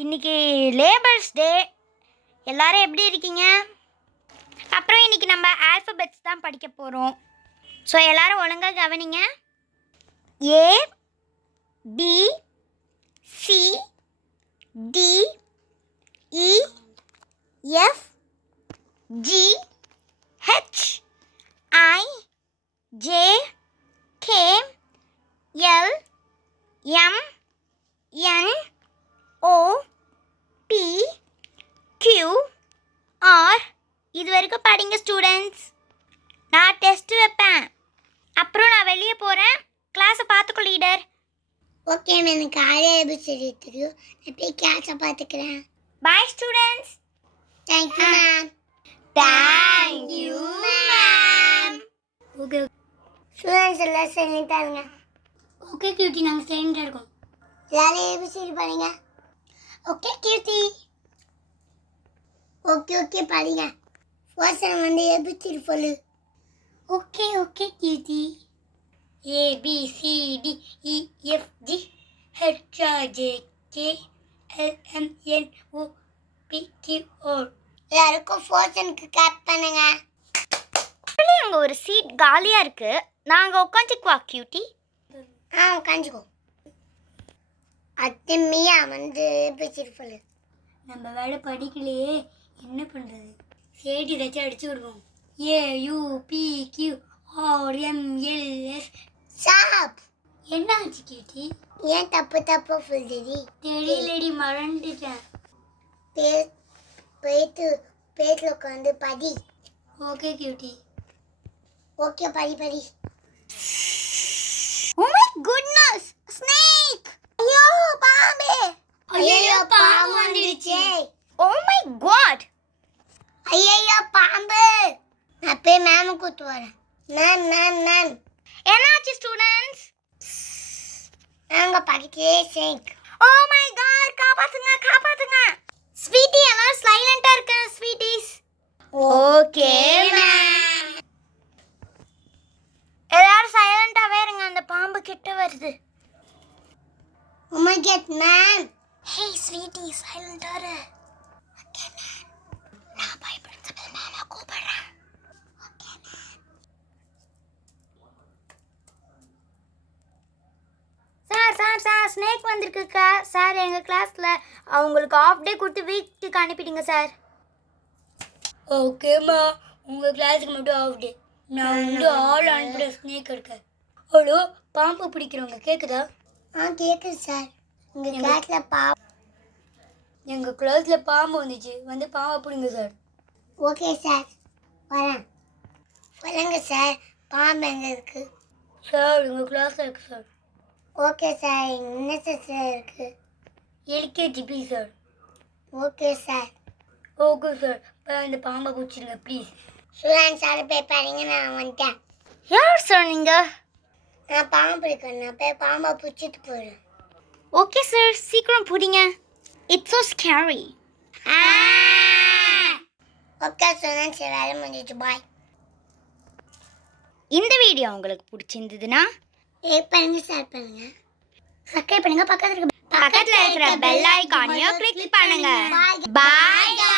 இன்னைக்கு labours day. எல்லாரும் எப்படி இருக்கீங்க? அப்புறம் இன்னைக்கு நம்ம ஆல்ஃபபெட்ஸ் தான் படிக்க போகிறோம். ஸோ எல்லாரும் ஒழுங்காக கவனிங்க. A B C D E F G H I J K L M N O P Q R. இது வரைக்கும் படிங்க ஸ்டூடெண்ட்ஸ். நான் டெஸ்ட் வைப்பேன், அப்புறம் நான் வெளியே போகிறேன். கிளாஸை பார்த்துக்கோ லீடர். ஓகே மேம், எனக்கு ஆரே சரி தெரியும். நான் போய் கிளாஸை பார்த்துக்கிறேன். Bye students. Thank you ma'am. Thank you ma'am. Okay students எல்லாம் சைலண்டாக ஓகே கியூட்டி, நாங்கள் சைலண்டாக இருக்கோம். எல்லாரும் சரி படிங்க. Okay cutie. ஓகே படிங்க. ஃபர்ஸ்ட் வந்து ஏபிசிடி சொல்லு. Okay cutie. A B C D E F G H I J K L M N O P Q R. எல்லாருக்கும் ஃபர்ஸ்ட்க்கு கிளாப் பண்ணுங்க. அங்கே ஒரு சீட் காலியாக இருக்குது. நாங்கள் உட்காந்துக்குவா கியூட்டி. உட்காந்துக்கோ. அத்திமையா வந்து ஏபிசிடி சொல்லு. நம்ம வேலை படிக்கலையே, என்ன பண்ணுறது? சேடி ஏதாச்சும் அடிச்சு விடுவோம். A U B Q R M L S. Stop. என்ன ஆச்சு கியூட்டி? ஏன் தப்பு சொல்லுடி? தெரியலடி, மறந்துட்டேன். பேட்டில் உட்காந்து படி. Okay cutie. ஓகே படி. Oh my goodness, snake. ஐயோ பாம்பு. ஐயோ பாம்பு வந்துருச்சு. Oh my god. ஐயோ பாம்பு. நான் போய் மேம் கூட்டு வரேன். மேம் என்னாச்சு ஸ்டூடெண்ட்ஸ்? நாங்க படிக்கவே சேங்க். Oh my god, காப்பாத்துங்க. ஸ்வீட்டி, எல்லாரும் சைலண்டா இருக்க ஸ்வீட்டிஸ். Okay ma'am. எல்லாரும் சைலண்டாவே இருங்க, அந்த பாம்பு கிட்ட வருது. Oh my god ma'am. Hey sweetie, சைலண்டா இரு. Okay ma'am. நான் போய் பிரின்சிபல் மேம கூப்பிடுறேன். Okay ma'am. சார் ஸ்னேக் வந்திருக்குக்கா. சார் எங்கள் கிளாஸில் அவங்களுக்கு ஆஃப் டே கொடுத்து வீட்டுக்கு அனுப்பிடுங்க சார். ஓகேம்மா, உங்கள் கிளாஸுக்கு மட்டும் ஆஃப் டே. நான் வந்து ஆள் அனுப்பிட ஸ்னேக் இருக்கேன். அவ்வளோ பாம்பு பிடிக்கிறவங்க கேட்குதா? கேட்குது சார். எங்கள் கிளாஸில் பாம்பு வந்துச்சு, வந்து பாம்பை பிடிங்க சார். ஓகே சார், வரேன். சொல்லுங்க சார், பாம்பு எங்கே இருக்கு? சார் எங்கள் கிளாஸில் இருக்கு சார். ஓகே சார், என்ன சார் இருக்கு? LKG B sir. Okay sir. Okay sir, இப்போ இந்த பாம்பை பிடிச்சிருங்க ப்ளீஸ். ஸ்டூடெண்ட் சார் போய் பாருங்க, நான் வந்துட்டேன். யார் சார் நீங்கள்? நான் பாம்பு பிடிக்கணும். நான் போய் பாம்பை பிடிச்சிட்டு போயிடுறேன். ஓகே சார், சீக்கிரம் பிடிங்க. It's so scary. Okay students, வேலை முடிஞ்சிச்சு. பாய். இந்த வீடியோ உங்களுக்கு பிடிச்சிருந்ததுன்னா லைக் பண்ணுங்க, ஷேர் பண்ணுங்க, சப்ஸ்கிரைப் பண்ணுங்க. பக்கத்துல இருக்கிற பெல் ஐகானையும் கிளிக் பண்ணுங்க. பாய்.